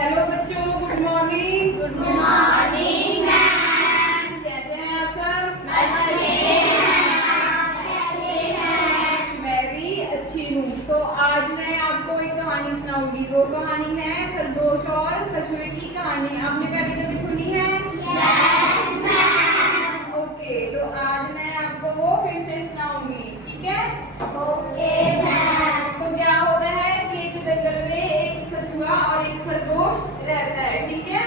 Hello बच्चों, good morning. Good morning ma'am. कैसे हैं आप सब? अच्छे हैं। आप कैसे हैं? मैं भी अच्छी हूँ। तो आज मैं आपको एक कहानी सुनाऊंगी। वो कहानी है खरगोश और कछुए की कहानी। आपने पहले कभी सुनी है? Yes ma'am. ओके, तो आज मैं आपको वो फिर से सुनाऊंगी, ठीक है? Okay ma'am. तो क्या होता है कि एक जंगल में एक कछुआ और एक खरगोश रहता है, ठीक है?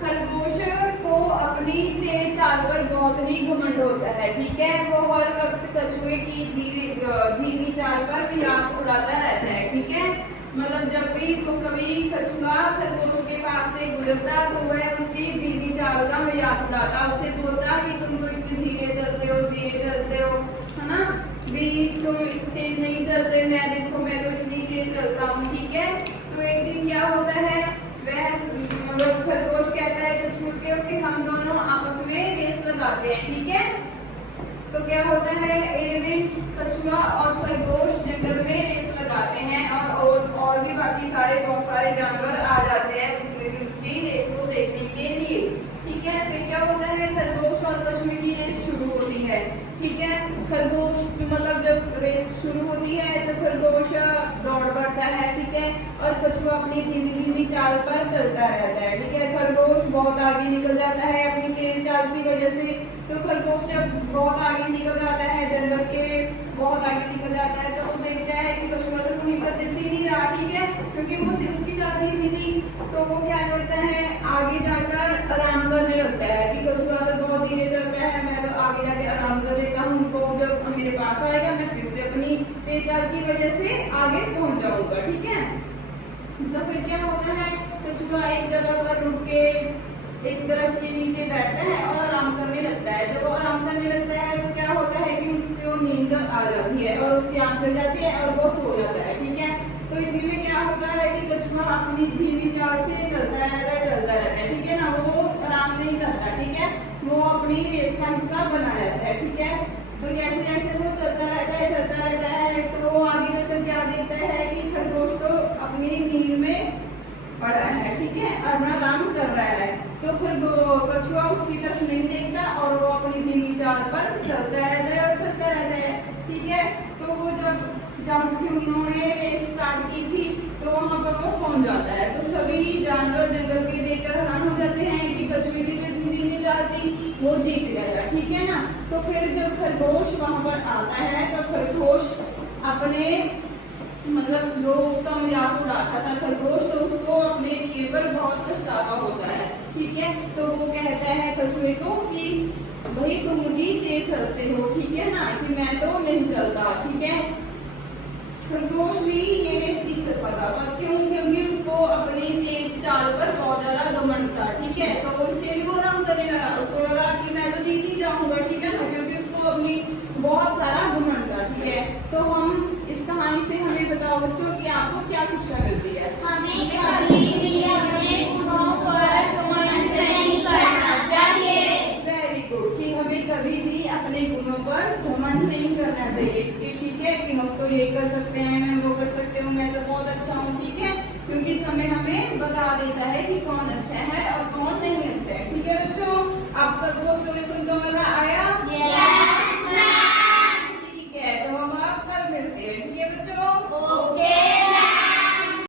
खरगोश को अपनी तेज चाल पर बहुत ही घमंड होता है, ठीक है? वो हर वक्त कछुए की धीमी चाल पर मजाक उड़ाता रहता है, ठीक है? मतलब जब भी कभी कछुआ खरगोश के पास से गुजरता तो वह उसकी धीमी चाल का मजाक उड़ाता, उसे बोलता कि तुम तो इतने धीरे चलते हो, है ना? भी तुम तेज नहीं चलते, मैं देखो मैं तो इतनी तेज चलता हूँ, ठीक है? तो एक दिन क्या होता है, वह मतलब खरगोश कहता है कछुए को कि हम दोनों आपस में रेस लगाते हैं, ठीक है? तो क्या होता है, एक दिन कछुआ और खरगोश जंगल में रेस लगाते हैं और भी बाकी बहुत सारे जानवर आ जाते हैं उसकी रेस को देखने के लिए, ठीक है? फिर क्या होता है, खरगोश और कछुए की रेस शुरू होती है, ठीक है? खरगोश मतलब जब रेस शुरू होती है तो खरगोश दौड़ बढ़ता है, ठीक है? और कछुआ अपनी धीमी धीमी चाल पर चलता रहता है, ठीक है? खरगोश बहुत आगे निकल जाता है अपनी तेज चाल की वजह से। तो खरगोश जब बहुत आगे निकल जाता है, जंगल के बहुत आगे निकल जाता है, तो वो देखता है कि कछुआ तो कहीं पर दिख ही नहीं रहा, ठीक है? क्योंकि वो उसकी चाल धीमी थी। तो वो क्या करता है, आगे जाकर आराम करने लगता है कि कछुआ तो बहुत धीरे चलता है, मैं तो आगे जाके आराम कर लेता हूँ, तो जब मेरे पास आएगा मैं फिर से अपनी तेज चाल की वजह से आगे पहुंच जाऊंगा, ठीक है? तो फिर क्या होता है, कछुआ एक जगह पर रुक के एक दरख्त के नीचे बैठता है और आराम करने लगता है। जब वो आराम करने लगता है तो क्या होता है कि उसको नींद आ जाती है और उसकी आंख लग जाती है और वो सो जाता है, ठीक है? तो इतने में क्या होता है कि कछुआ अपनी धीमी चाल से चलता रहता है, ठीक है ना? वो आराम नहीं करता, ठीक है? वो अपनी रेस का हिस्सा बना रहता है, ठीक है? तो जैसे जैसे वो चलता रहता है तो वो आगे जाकर क्या देखता है कि खरगोश तो अपनी नींद में पड़ा है, ठीक है? और आराम कर रहा है। तो फिर कछुआ उसकी तरफ नहीं देखता और वो अपनी धीमी चाल पर चलता रहता है, ठीक है? तो वो जब से उन्होंने रेस स्टार्ट की थी तो वहां पर वो पहुंच जाता है। तो सभी जानवर जंगल के देखकर हैरान हो जाते हैं कि कछुए की जो इतनी धीमी चाल थी वो जीत गया, ठीक है ना? तो फिर जब खरगोश वहां पर आता है तो खरगोश अपने मतलब जो उसका मजाक उड़ाता था खरगोश, तो उसको अपने किए पर बहुत पछतावा होता है, ठीक है? तो वो कहता है कछुए को कि भाई तुम ही तेज चलते हो, ठीक है ना, कि मैं तो नहीं चलता, ठीक है? खरगोश भी ये रेस जीत सकता था, पर क्योंकि उसको अपनी तेज चाल पर बहुत ज्यादा घमंड था, ठीक है? तो उसके लिए वो आराम करने लगा, उसको लगा कि मैं तो जीत ही जाऊंगा, ठीक है ना? क्योंकि उसको अपनी बहुत सारा घमंड था, ठीक है? तो हम इस कहानी से हमें बताओ बच्चों कि आपको क्या शिक्षा मिलती है? हमें कभी भी अपने गुणों पर घमंड नहीं करना चाहिए। वेरी गुड, कि हमें कभी भी अपने गुणों पर घमंड नहीं करना चाहिए, ठीक है? कि हम तो ये कर सकते हैं, मैं वो कर सकते हूँ, मैं तो बहुत अच्छा हूँ, ठीक है? क्योंकि समय हमें बता देता है कि कौन अच्छा है और कौन नहीं अच्छा है, ठीक है बच्चों? आप सबको स्टोरी सुनकर मजा आया?